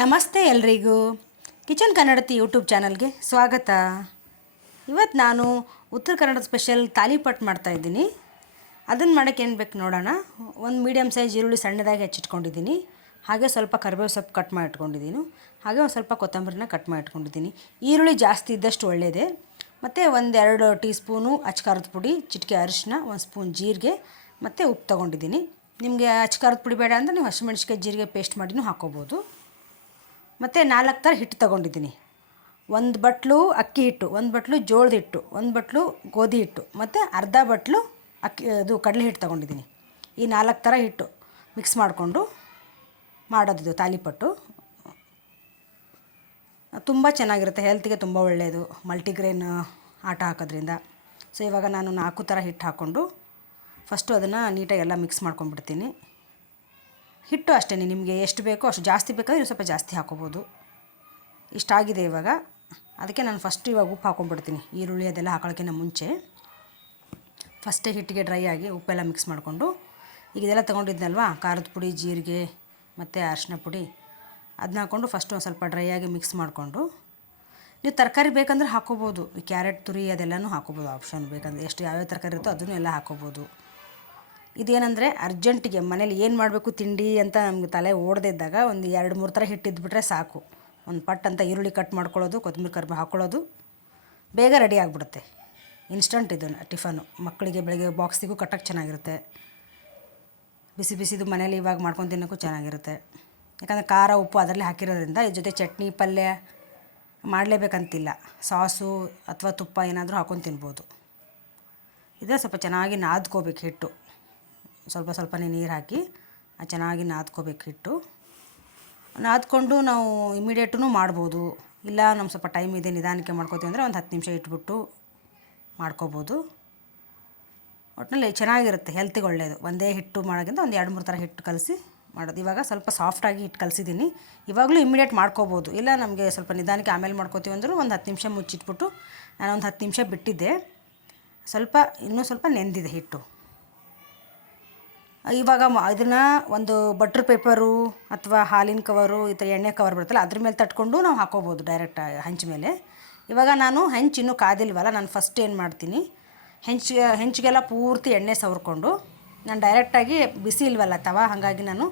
ನಮಸ್ತೆ ಎಲ್ರಿಗೂ ಕಿಚನ್ ಕನ್ನಡತಿ ಯೂಟ್ಯೂಬ್ ಚಾನಲ್ಗೆ ಸ್ವಾಗತ. ಇವತ್ತು ನಾನು ಉತ್ತರ ಕನ್ನಡ ಸ್ಪೆಷಲ್ ತಾಲಿಪಟ್ ಮಾಡ್ತಾಯಿದ್ದೀನಿ. ಅದನ್ನು ಮಾಡೋಕ್ಕೆ ಏನು ಬೇಕು ನೋಡೋಣ. ಒಂದು ಮೀಡಿಯಮ್ ಸೈಜ್ ಈರುಳ್ಳಿ ಸಣ್ಣದಾಗಿ ಹೆಚ್ಚಿಟ್ಕೊಂಡಿದ್ದೀನಿ. ಹಾಗೆ ಸ್ವಲ್ಪ ಕರಿಬೇವು ಸೊಪ್ಪು ಕಟ್ ಮಾಡಿ ಇಟ್ಕೊಂಡಿದ್ದೀನಿ. ಹಾಗೆ ಒಂದು ಸ್ವಲ್ಪ ಕೊತ್ತಂಬರಿನ ಕಟ್ ಮಾಡಿ ಇಟ್ಕೊಂಡಿದ್ದೀನಿ. ಈರುಳ್ಳಿ ಜಾಸ್ತಿ ಇದ್ದಷ್ಟು ಒಳ್ಳೆಯದೇ. ಮತ್ತು 1-2 ಟೀ ಸ್ಪೂನು ಅಚ್ಕಾರದ ಪುಡಿ, ಚಿಟಿಕೆ ಅರಿಶಿನ, 1 ಸ್ಪೂನ್ ಜೀರಿಗೆ ಮತ್ತು ಉಪ್ಪು ತೊಗೊಂಡಿದ್ದೀನಿ. ನಿಮಗೆ ಅಚ್ಕಾರದ ಪುಡಿ ಬೇಡ ಅಂದರೆ ನೀವು ಹಸಿಮೆಣ್ಸಿಕಾಯಿ ಜೀರಿಗೆ ಪೇಸ್ಟ್ ಮಾಡಿನೂ ಹಾಕ್ಕೋಬೋದು. ಮತ್ತು 4 ಥರ ಹಿಟ್ಟು ತೊಗೊಂಡಿದ್ದೀನಿ. 1 ಬಟ್ಲು ಅಕ್ಕಿ ಹಿಟ್ಟು, 1 ಬಟ್ಲು ಜೋಳದ ಹಿಟ್ಟು, 1 ಬಟ್ಲು ಗೋಧಿ ಹಿಟ್ಟು ಮತ್ತು ಅರ್ಧ ಬಟ್ಲು ಕಡಲೆ ಹಿಟ್ಟು ತೊಗೊಂಡಿದ್ದೀನಿ. ಈ 4 ಥರ ಹಿಟ್ಟು ಮಿಕ್ಸ್ ಮಾಡಿಕೊಂಡು ಮಾಡೋದಿದು ತಾಲಿಪಟ್ಟು. ತುಂಬ ಚೆನ್ನಾಗಿರುತ್ತೆ, ಹೆಲ್ತ್ಗೆ ತುಂಬ ಒಳ್ಳೆಯದು, ಮಲ್ಟಿಗ್ರೇನ್ ಆಟ ಹಾಕೋದ್ರಿಂದ. ಸೊ ಇವಾಗ ನಾನು 4 ಥರ ಹಿಟ್ಟು ಹಾಕ್ಕೊಂಡು ಫಸ್ಟು ಅದನ್ನು ನೀಟಾಗಿ ಎಲ್ಲ ಮಿಕ್ಸ್ ಮಾಡ್ಕೊಂಡ್ಬಿಡ್ತೀನಿ. ಹಿಟ್ಟು ಅಷ್ಟೇ, ನಿಮಗೆ ಎಷ್ಟು ಬೇಕೋ ಅಷ್ಟು, ಜಾಸ್ತಿ ಬೇಕಾದರೆ ಸ್ವಲ್ಪ ಜಾಸ್ತಿ ಹಾಕ್ಕೋಬೋದು. ಇಷ್ಟಾಗಿದೆ ಇವಾಗ. ಅದಕ್ಕೆ ನಾನು ಫಸ್ಟ್ ಇವಾಗ ಉಪ್ಪು ಹಾಕ್ಕೊಂಡ್ಬಿಡ್ತೀನಿ. ಈರುಳ್ಳಿ ಅದೆಲ್ಲ ಹಾಕೋಕ್ಕಿಂತ ಮುಂಚೆ ಫಸ್ಟೇ ಹಿಟ್ಟಿಗೆ ಡ್ರೈ ಆಗಿ ಉಪ್ಪೆಲ್ಲ ಮಿಕ್ಸ್ ಮಾಡಿಕೊಂಡು, ಈಗ ಇದೆಲ್ಲ ತೊಗೊಂಡಿದ್ನಲ್ವ ಖಾರದ ಪುಡಿ, ಜೀರಿಗೆ ಮತ್ತು ಅರಿಶಿನ ಪುಡಿ, ಅದನ್ನ ಹಾಕ್ಕೊಂಡು ಫಸ್ಟು ಒಂದು ಸ್ವಲ್ಪ ಡ್ರೈ ಆಗಿ ಮಿಕ್ಸ್ ಮಾಡಿಕೊಂಡು, ನೀವು ತರಕಾರಿ ಬೇಕಂದ್ರೆ ಹಾಕ್ಕೋಬೋದು. ಈ ಕ್ಯಾರೆಟ್ ತುರಿ ಅದೆಲ್ಲನೂ ಹಾಕ್ಕೋಬೋದು, ಆಪ್ಷನ್ ಬೇಕಂದರೆ ಎಷ್ಟು ಯಾವ್ಯಾವ ತರಕಾರಿ ಇರುತ್ತೋ ಅದನ್ನು ಎಲ್ಲ ಹಾಕ್ಕೋಬೋದು. ಇದೇನೆಂದರೆ ಅರ್ಜೆಂಟಿಗೆ ಮನೇಲಿ ಏನು ಮಾಡಬೇಕು ತಿಂಡಿ ಅಂತ ನಮ್ಗೆ ತಲೆ ಓಡದೇ ಇದ್ದಾಗ ಒಂದು 2-3 ಥರ ಹಿಟ್ಟಿದ್ಬಿಟ್ರೆ ಸಾಕು. ಒಂದು ಪಟ್ ಅಂತ ಈರುಳ್ಳಿ ಕಟ್ ಮಾಡ್ಕೊಳ್ಳೋದು, ಕೊತ್ತಂಬರಿ ಕರಿಬೇವು ಹಾಕ್ಕೊಳ್ಳೋದು, ಬೇಗ ರೆಡಿ ಆಗಿಬಿಡುತ್ತೆ. ಇನ್ಸ್ಟಂಟ್ ಇದು ಟಿಫನು. ಮಕ್ಕಳಿಗೆ ಬೆಳಗ್ಗೆ ಬಾಕ್ಸಿಗೂ ಕಟ್ಟೋಕ್ಕೆ ಚೆನ್ನಾಗಿರುತ್ತೆ. ಬಿಸಿ ಬಿಸಿದು ಮನೇಲಿ ಇವಾಗ ಮಾಡ್ಕೊಂಡು ತಿನ್ನೋಕ್ಕೂ ಚೆನ್ನಾಗಿರುತ್ತೆ. ಯಾಕಂದರೆ ಖಾರ ಉಪ್ಪು ಅದರಲ್ಲೇ ಹಾಕಿರೋದ್ರಿಂದ ಇದ್ರ ಜೊತೆ ಚಟ್ನಿ ಪಲ್ಯ ಮಾಡಲೇಬೇಕಂತಿಲ್ಲ. ಸಾಸು ಅಥವಾ ತುಪ್ಪ ಏನಾದರೂ ಹಾಕ್ಕೊಂಡು ತಿನ್ಬೋದು. ಇದನ್ನು ಸ್ವಲ್ಪ ಚೆನ್ನಾಗಿ ನಾದ್ಕೋಬೇಕು ಹಿಟ್ಟು. ಸ್ವಲ್ಪ ಸ್ವಲ್ಪನೇ ನೀರು ಹಾಕಿ ಚೆನ್ನಾಗಿ ನಾದ್ಕೋಬೇಕು ಹಿಟ್ಟು. ನಾದ್ಕೊಂಡು ನಾವು ಇಮಿಡಿಯೇಟೂ ಮಾಡ್ಬೋದು. ಇಲ್ಲ ನಮ್ಮ ಸ್ವಲ್ಪ ಟೈಮ್ ಇದೆ ನಿಧಾನಕ್ಕೆ ಮಾಡ್ಕೋತೀವಿ ಅಂದರೆ ಒಂದು 10 ನಿಮಿಷ ಇಟ್ಬಿಟ್ಟು ಮಾಡ್ಕೋಬೋದು. ಒಟ್ಟಿನಲ್ಲಿ ಚೆನ್ನಾಗಿರುತ್ತೆ, ಹೆಲ್ತಿಗೆ ಒಳ್ಳೆಯದು. ಒಂದೇ ಹಿಟ್ಟು ಮಾಡೋಕ್ಕಿಂತ ಒಂದು 2-3 ಥರ ಹಿಟ್ಟು ಕಲಸಿ ಮಾಡೋದು. ಇವಾಗ ಸ್ವಲ್ಪ ಸಾಫ್ಟಾಗಿ ಹಿಟ್ಟು ಕಲಸಿದ್ದೀನಿ. ಇವಾಗಲೂ ಇಮಿಡಿಯೇಟ್ ಮಾಡ್ಕೋಬೋದು. ಇಲ್ಲ ನಮಗೆ ಸ್ವಲ್ಪ ನಿಧಾನಕ್ಕೆ ಆಮೇಲೆ ಮಾಡ್ಕೋತೀವಿ ಅಂದರೂ ಒಂದು 10 ನಿಮಿಷ ಮುಚ್ಚಿಟ್ಬಿಟ್ಟು, ನಾನು ಒಂದು 10 ನಿಮಿಷ ಬಿಟ್ಟಿದ್ದೆ. ಇನ್ನೂ ಸ್ವಲ್ಪ ನೆಂದಿದೆ ಹಿಟ್ಟು. ಇವಾಗ ಇದನ್ನು ಒಂದು ಬಟ್ರ್ ಪೇಪರು ಅಥವಾ ಹಾಲಿನ ಕವರು, ಈ ಥರ ಎಣ್ಣೆ ಕವರ್ ಬರುತ್ತಲ್ಲ ಅದ್ರ ಮೇಲೆ ತಟ್ಕೊಂಡು ನಾವು ಹಾಕ್ಕೋಬೋದು ಡೈರೆಕ್ಟ್ ಹೆಂಚು ಮೇಲೆ. ಇವಾಗ ನಾನು ಹೆಂಚು ಇನ್ನೂ ಕಾದಿಲ್ವಲ್ಲ, ನಾನು ಫಸ್ಟ್ ಏನು ಮಾಡ್ತೀನಿ, ಹೆಂಚಿಗೆಲ್ಲ ಪೂರ್ತಿ ಎಣ್ಣೆ ಸವರ್ಕೊಂಡು, ನಾನು ಡೈರೆಕ್ಟಾಗಿ ಬಿಸಿ ಇಲ್ವಲ್ಲ ತವ, ಹಾಗಾಗಿ ನಾನು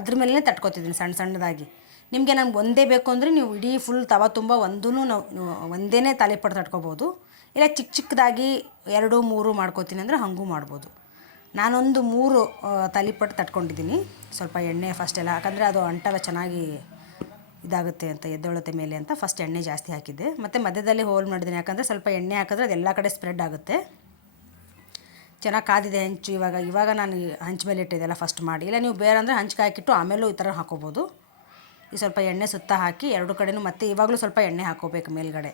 ಅದ್ರ ಮೇಲೇ ತಟ್ಕೊತಿದ್ದೀನಿ ಸಣ್ಣ ಸಣ್ಣದಾಗಿ. ನಿಮಗೆ ನಂಗೆ ಒಂದೇ ಬೇಕು ಅಂದರೆ ನೀವು ಇಡೀ ಫುಲ್ ತವ ತುಂಬ ಒಂದೇ ತಾಲಿಪಟ್ಟು ತಟ್ಕೊಬೋದು. ಇಲ್ಲ ಚಿಕ್ಕ ಚಿಕ್ಕದಾಗಿ 2-3 ಮಾಡ್ಕೋತೀನಿ ಅಂದರೆ ಹಾಗೂ ಮಾಡ್ಬೋದು. ನಾನೊಂದು 3 ತಾಲಿಪಟ್ಟು ತಟ್ಕೊಂಡಿದ್ದೀನಿ. ಸ್ವಲ್ಪ ಎಣ್ಣೆ ಫಸ್ಟೆಲ್ಲ, ಯಾಕಂದರೆ ಅದು ಅಂಟೆಲ್ಲ ಚೆನ್ನಾಗಿ ಇದಾಗುತ್ತೆ ಅಂತ, ಎದ್ದೊಳುತ್ತೆ ಮೇಲೆ ಅಂತ ಫಸ್ಟ್ ಎಣ್ಣೆ ಜಾಸ್ತಿ ಹಾಕಿದ್ದೆ. ಮತ್ತು ಮಧ್ಯದಲ್ಲಿ ಹೋಲ್ ಮಾಡಿದ್ದೀನಿ, ಯಾಕಂದರೆ ಸ್ವಲ್ಪ ಎಣ್ಣೆ ಹಾಕಿದ್ರೆ ಅದೆಲ್ಲ ಕಡೆ ಸ್ಪ್ರೆಡ್ ಆಗುತ್ತೆ. ಚೆನ್ನಾಗಿ ಕಾದಿದೆ ಹೆಂಚು. ಇವಾಗ ನಾನು ಹಂಚು ಮೇಲೆ ಇಟ್ಟಿದ್ದೆಲ್ಲ ಫಸ್ಟ್ ಮಾಡಿ. ಇಲ್ಲ ನೀವು ಬೇರೆ ಅಂದರೆ ಹಂಚಿಗೆ ಹಾಕಿಟ್ಟು ಆಮೇಲೂ ಈ ಥರ ಹಾಕ್ಕೋಬೋದು. ಈ ಸ್ವಲ್ಪ ಎಣ್ಣೆ ಸುತ್ತ ಹಾಕಿ 2 ಕಡೆನೂ ಮತ್ತೆ ಇವಾಗಲೂ ಸ್ವಲ್ಪ ಎಣ್ಣೆ ಹಾಕ್ಕೋಬೇಕು ಮೇಲ್ಗಡೆ.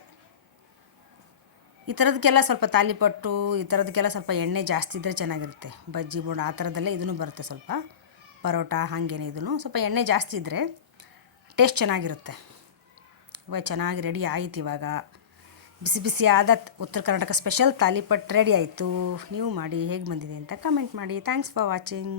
ಈ ಥರದಕ್ಕೆಲ್ಲ ಸ್ವಲ್ಪ ತಾಲಿಪಟ್ಟು, ಈ ಥರದಕ್ಕೆಲ್ಲ ಸ್ವಲ್ಪ ಎಣ್ಣೆ ಜಾಸ್ತಿ ಇದ್ದರೆ ಚೆನ್ನಾಗಿರುತ್ತೆ. ಬಜ್ಜಿ ಬೋಂಡ ಆ ಥರದ್ದೆಲ್ಲ ಇದೂ ಬರುತ್ತೆ. ಸ್ವಲ್ಪ ಪರೋಟ ಹಾಗೇನೆ ಇದೂ ಸ್ವಲ್ಪ ಎಣ್ಣೆ ಜಾಸ್ತಿ ಇದ್ದರೆ ಟೇಸ್ಟ್ ಚೆನ್ನಾಗಿರುತ್ತೆ. ಇವಾಗ ಚೆನ್ನಾಗಿ ರೆಡಿ ಆಯಿತು. ಇವಾಗ ಬಿಸಿ ಬಿಸಿ ಆದ ಉತ್ತರ ಕರ್ನಾಟಕ ಸ್ಪೆಷಲ್ ತಾಲಿಪಟ್ಟು ರೆಡಿ ಆಯಿತು. ನೀವು ಮಾಡಿ ಹೇಗೆ ಬಂದಿದೆ ಅಂತ ಕಮೆಂಟ್ ಮಾಡಿ. Thanks for watching.